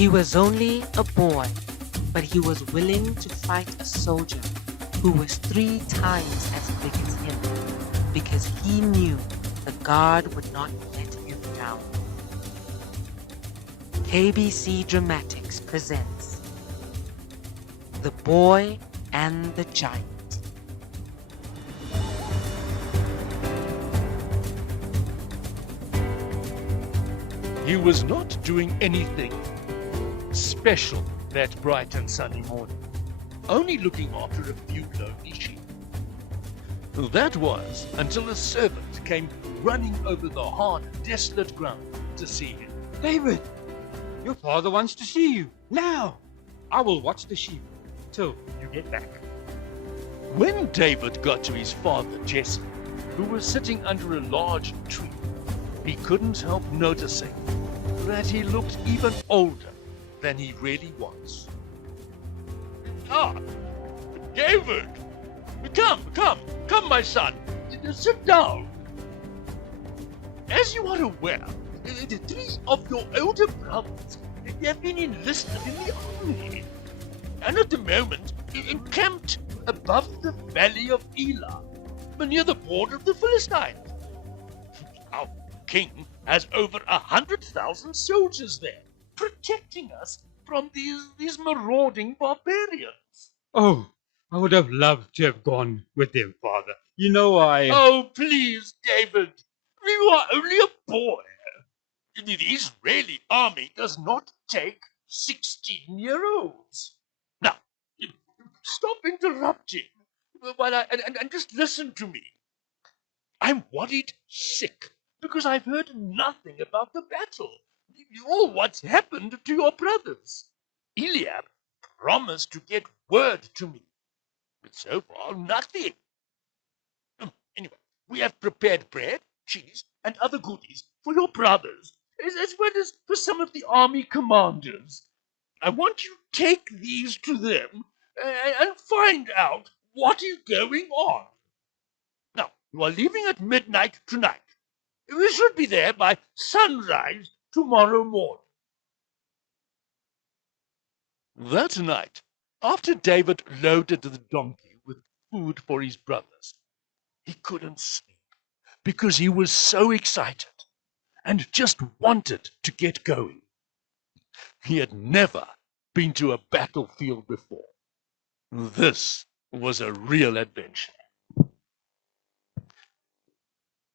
He was only a boy, but he was willing to fight a soldier who was 3 times as big as him because he knew the God would not let him down. KBC Dramatics presents The Boy and the Giant. He was not doing anything special that bright and sunny morning, only looking after a few lonely sheep. That was until a servant came running over the hard, desolate ground to see him. David, your father wants to see you. Now, I will watch the sheep till you get back. When David got to his father Jesse, who was sitting under a large tree, he couldn't help noticing that he looked even older than he really was. Ah, David! Come, my son. Sit down. As you are aware, the 3 of your older brothers have been enlisted in the army, and at the moment encamped above the valley of Elah, near the border of the Philistines. Our king has over 100,000 soldiers there, protecting us from these marauding barbarians. Oh, I would have loved to have gone with them, father. You know Oh, please, David, you are only a boy. The Israeli army does not take 16-year-olds. Now, stop interrupting and just listen to me. I'm worried sick because I've heard nothing about the battle or what's happened to your brothers. Eliab promised to get word to me, but so far nothing. Anyway, we have prepared bread, cheese, and other goodies for your brothers, as well as for some of the army commanders. I want you to take these to them and find out what is going on. Now, you are leaving at midnight tonight. We should be there by sunrise tomorrow morning. That night, after David loaded the donkey with food for his brothers, he couldn't sleep because he was so excited and just wanted to get going. He had never been to a battlefield before. This was a real adventure.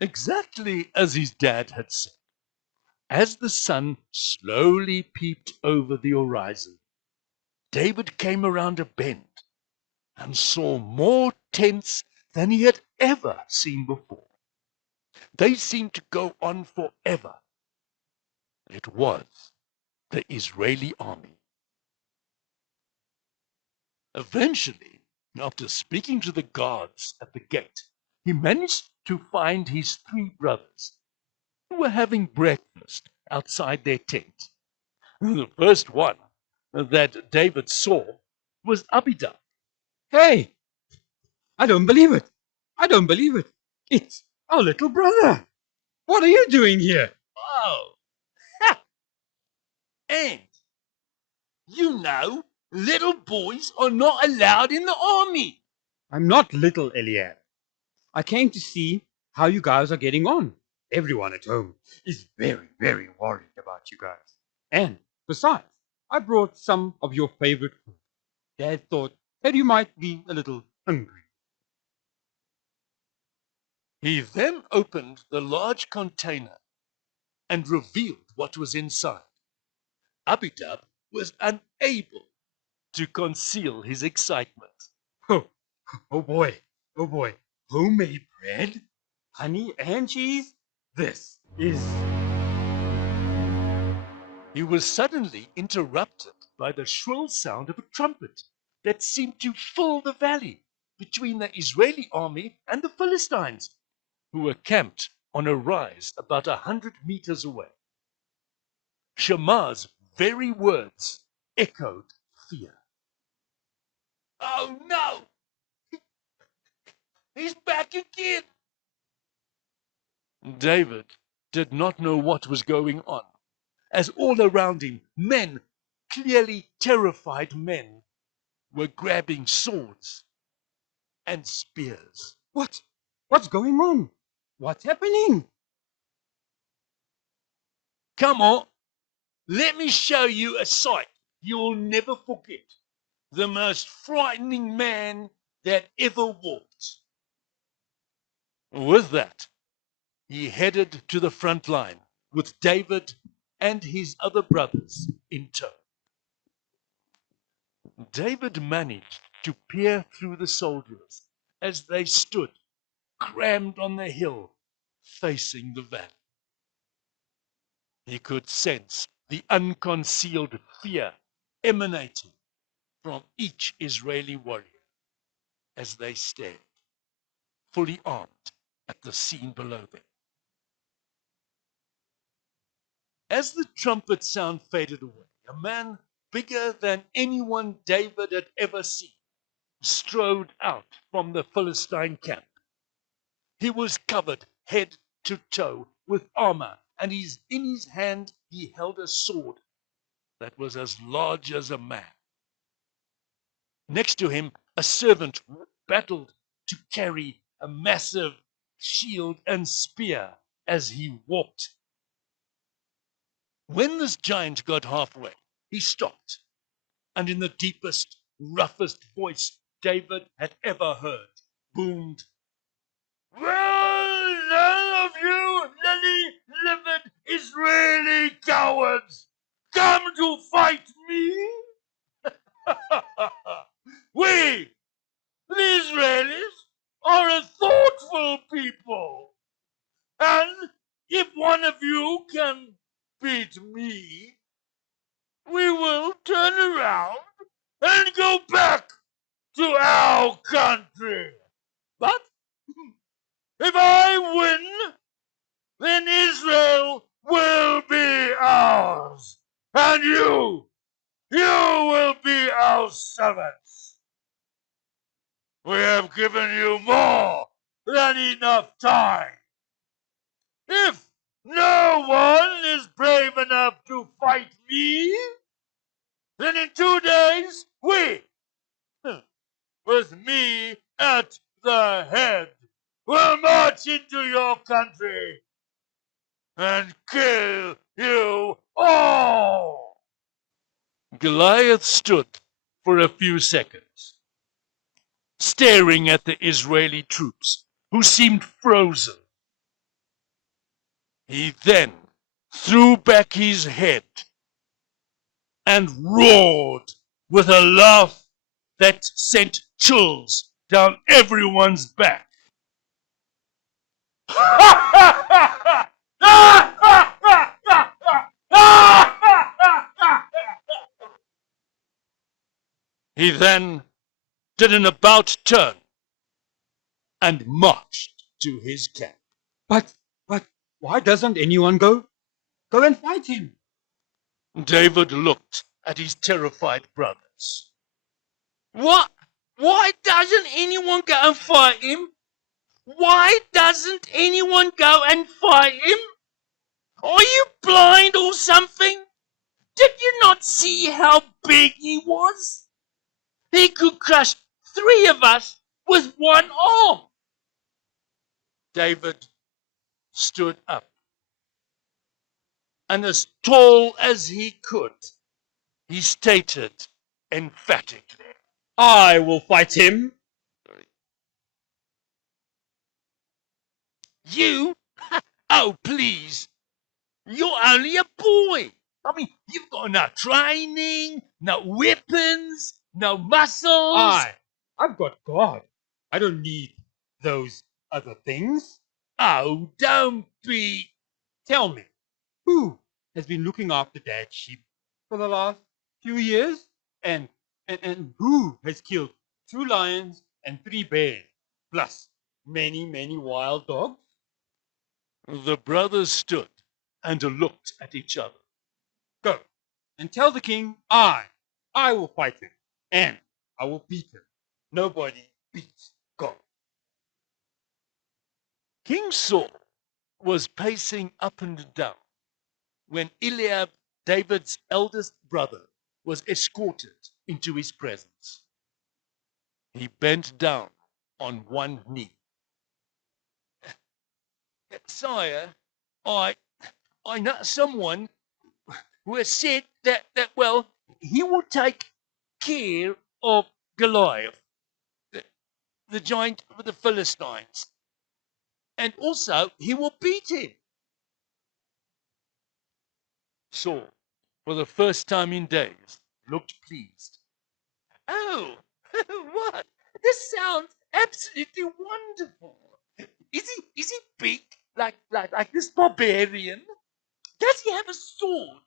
Exactly as his dad had said, as the sun slowly peeped over the horizon, David came around a bend and saw more tents than he had ever seen before. They seemed to go on forever. It was the Israeli army. Eventually, after speaking to the guards at the gate, he managed to find his 3 brothers who were having breakfast outside their tent. The first one that David saw was Abida. Hey, I don't believe it. I don't believe it. It's our little brother. What are you doing here? Oh, and little boys are not allowed in the army. I'm not little Eliab. I came to see how you guys are getting on. Everyone at home is very, very worried about you guys. And besides, I brought some of your favorite food. Dad thought that you might be a little hungry. He then opened the large container and revealed what was inside. Abidab was unable to conceal his excitement. Oh, oh boy, oh boy. Homemade bread, honey and cheese. This is... He was suddenly interrupted by the shrill sound of a trumpet that seemed to fill the valley between the Israeli army and the Philistines, who were camped on a rise about 100 meters away. Shammah's very words echoed fear. Oh no! He's back again! David did not know what was going on, as all around him men clearly terrified men were grabbing swords and spears. What? What's going on? What's happening? Come on, let me show you a sight you'll never forget. The most frightening man that ever walked. With that, he headed to the front line with David and his other brothers in tow. David managed to peer through the soldiers as they stood crammed on the hill facing the valley. He could sense the unconcealed fear emanating from each Israeli warrior as they stared, fully armed, at the scene below them. As the trumpet sound faded away, a man bigger than anyone David had ever seen strode out from the Philistine camp. He was covered head to toe with armor, and in his hand he held a sword that was as large as a man. Next to him, a servant battled to carry a massive shield and spear as he walked. When this giant got halfway, he stopped, and in the deepest, roughest voice David had ever heard, boomed, "Well, none of you lily-livered Israeli cowards come to fight me? We, the Israelis, are a thoughtful people, and if one of you can beat me, we will turn around and go back to our country. But if I win, then Israel will be ours, and you will be our servants. We have given you more than enough time. If no one is brave enough to fight me, then in 2 days we, with me at the head, will march into your country and kill you all." Goliath stood for a few seconds, staring at the Israeli troops, who seemed frozen. He then threw back his head and roared with a laugh that sent chills down everyone's back. He then did an about turn and marched to his camp. But why doesn't anyone go and fight him? David looked at his terrified brothers. What? Why doesn't anyone go and fight him? Why doesn't anyone go and fight him? Are you blind or something? Did you not see how big he was? He could crush 3 of us with one arm. David stood up, and as tall as he could, he stated emphatically, I will fight him. "You? Oh, please. You're only a boy. I mean, you've got no training, no weapons, no muscles." I've got God. I don't need those other things. "Oh, don't be..." Tell me, who has been looking after Dad's sheep for the last few years? And who has killed 2 lions and 3 bears, plus many wild dogs? The brothers stood and looked at each other. Go and tell the king I will fight him, and I will beat him. Nobody beats God. King Saul was pacing up and down when Eliab, David's eldest brother, was escorted into his presence. He bent down on one knee. Sire, I know someone who has said that well, he will take care of Goliath, the giant of the Philistines, and also he will beat him. Saul, for the first time in days, looked pleased. Oh, what? This sounds absolutely wonderful. Is he big like this barbarian? Does he have a sword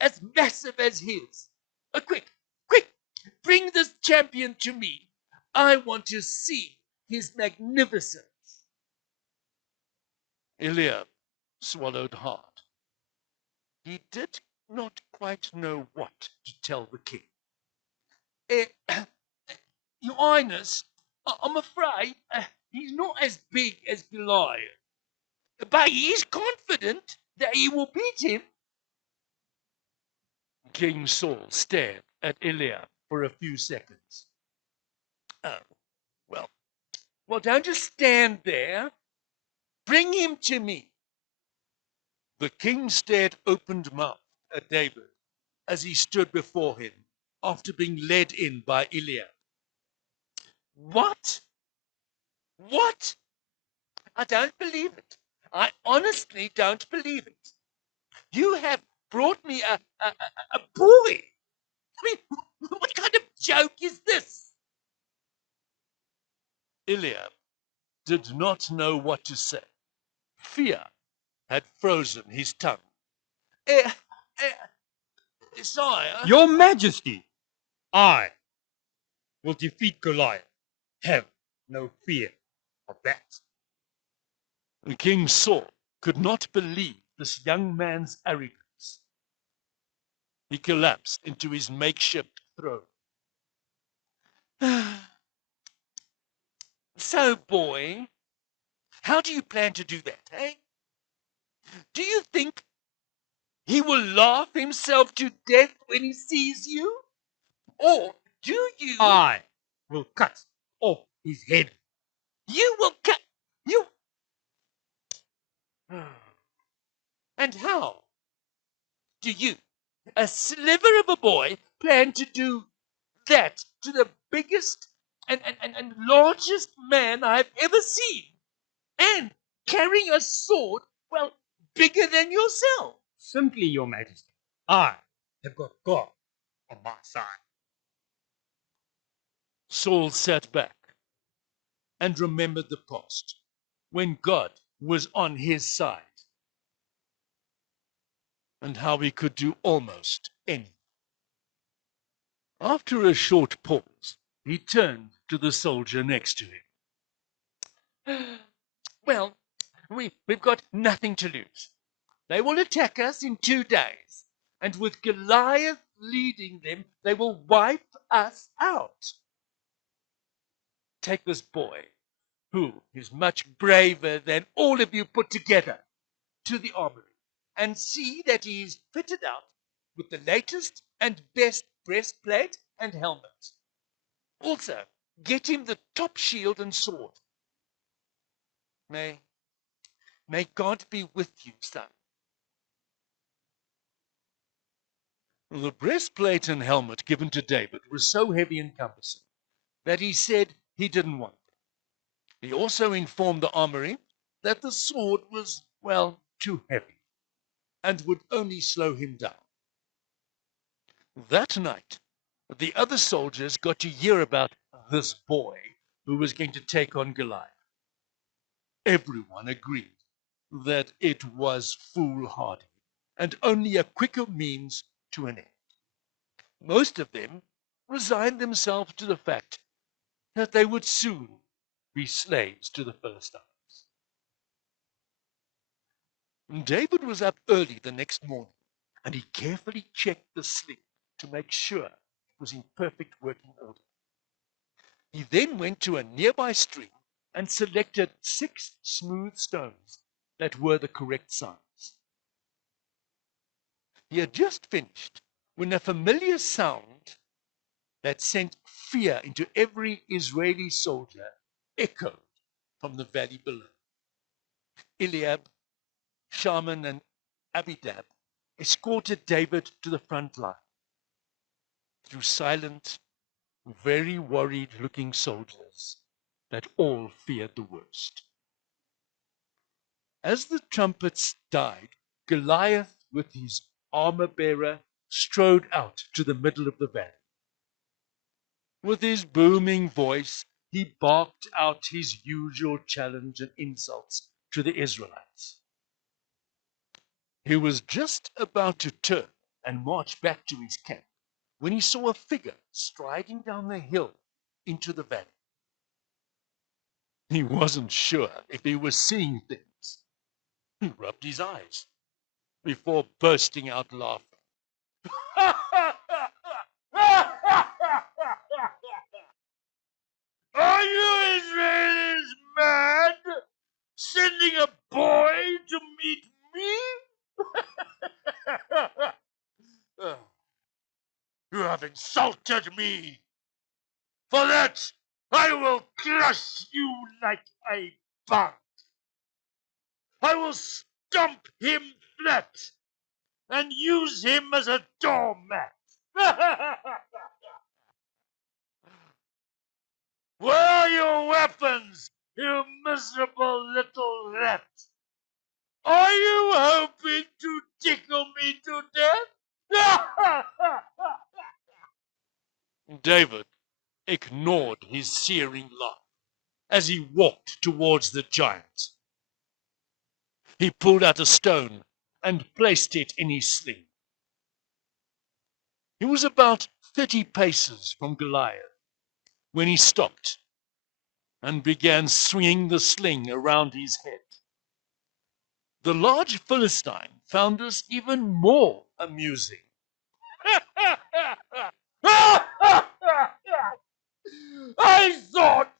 as massive as his? Quick, bring this champion to me. I want to see his magnificence. Eliab swallowed hard. He did not quite know what to tell the king. Your Highness, I'm afraid he's not as big as Goliath, but he is confident that he will beat him. King Saul stared at Eliab for a few seconds. Oh, well, don't just stand there. Bring him to me. The king stared open-mouthed at David as he stood before him after being led in by Eliab. What? What? I don't believe it. I honestly don't believe it. You have brought me a boy. I mean, what kind of joke is this? Eliab did not know what to say. Fear had frozen his tongue. Eh, Sire. Your Majesty, I will defeat Goliath. Have no fear of that. King Saul could not believe this young man's arrogance. He collapsed into his makeshift throne. So, boy, how do you plan to do that, eh? Do you think he will laugh himself to death when he sees you? Or do you... I will cut off his head. You will cut... You... And how do you, a sliver of a boy, plan to do that to the biggest and largest man I've ever seen? And carrying a sword, well, bigger than yourself. Simply, Your Majesty, I have got God on my side. Saul sat back and remembered the past when God was on his side and how he could do almost anything. After a short pause, he turned to the soldier next to him. Well, we've got nothing to lose. They will attack us in 2 days, and with Goliath leading them, they will wipe us out. Take this boy, who is much braver than all of you put together, to the armory, and see that he is fitted out with the latest and best breastplate and helmet. Also, get him the top shield and sword. May God be with you, son. The breastplate and helmet given to David were so heavy and cumbersome that he said he didn't want them. He also informed the armory that the sword was, well, too heavy and would only slow him down. That night, the other soldiers got to hear about this boy who was going to take on Goliath. Everyone agreed that it was foolhardy and only a quicker means to an end. Most of them resigned themselves to the fact that they would soon be slaves to the Philistines. David was up early the next morning, and he carefully checked the sling to make sure it was in perfect working order. He then went to a nearby stream and selected 6 smooth stones that were the correct size. He had just finished when a familiar sound that sent fear into every Israeli soldier echoed from the valley below. Eliab, Shaman, and Abinadab escorted David to the front line through silent, very worried-looking soldiers that all feared the worst. As the trumpets died, Goliath, with his armor-bearer, strode out to the middle of the valley. With his booming voice, he barked out his usual challenge and insults to the Israelites. He was just about to turn and march back to his camp when he saw a figure striding down the hill into the valley. He wasn't sure if he was seeing things. He rubbed his eyes before bursting out laughing. Are you Israelis mad? Sending a boy to meet me? You have insulted me. For that, I will crush you like a bug. I will stomp him flat and use him as a doormat. Where are your weapons, you miserable little rat? Are you hoping to tickle me to death? David ignored his searing laugh as he walked towards the giant. He pulled out a stone and placed it in his sling. He was about 30 paces from Goliath when he stopped and began swinging the sling around his head. The large Philistine found this even more amusing. I thought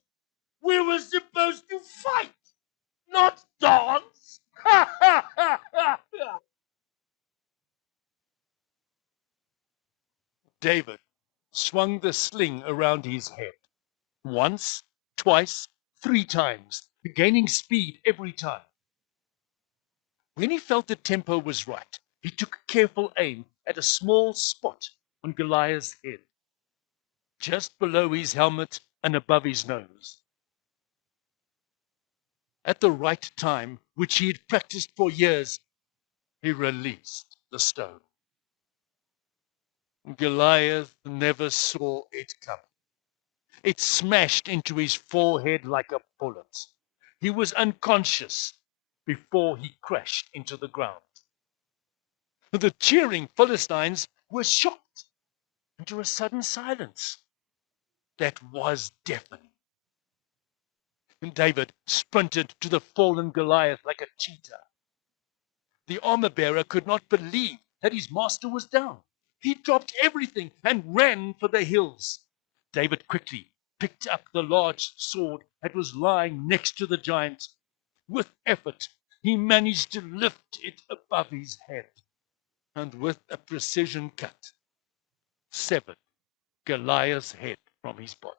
we were supposed to fight, not dance. David swung the sling around his head. Once, twice, 3 times, gaining speed every time. When he felt the tempo was right, he took careful aim at a small spot on Goliath's head, just below his helmet and above his nose. At the right time, which he had practiced for years, he released the stone. Goliath never saw it coming. It smashed into his forehead like a bullet. He was unconscious before he crashed into the ground. The cheering Philistines were shocked into a sudden silence that was deafening. And David sprinted to the fallen Goliath like a cheetah. The armor-bearer could not believe that his master was down. He dropped everything and ran for the hills. David quickly picked up the large sword that was lying next to the giant. With effort, he managed to lift it above his head, and with a precision cut, severed Goliath's head from his body.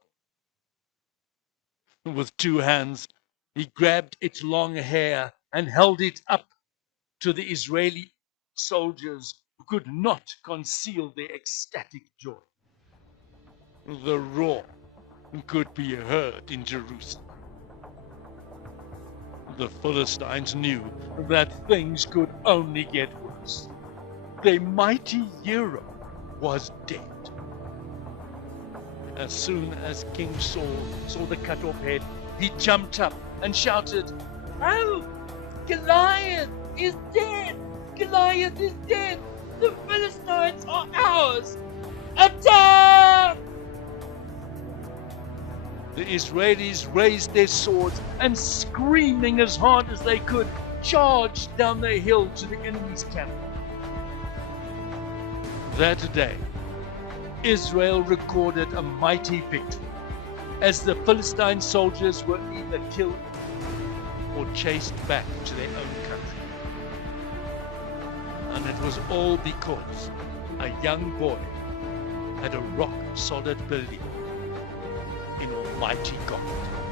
With 2 hands, he grabbed its long hair and held it up to the Israeli soldiers who could not conceal their ecstatic joy. The roar could be heard in Jerusalem. The Philistines knew that things could only get worse. Their mighty hero was dead. As soon as King Saul saw the cut-off head, he jumped up and shouted, "Oh, Goliath is dead! Goliath is dead! The Philistines are ours! Attack!" The Israelis raised their swords and, screaming as hard as they could, charged down the hill to the enemy's camp. That day, Israel recorded a mighty victory, as the Philistine soldiers were either killed or chased back to their own country. And it was all because a young boy had a rock-solid belief in Almighty God.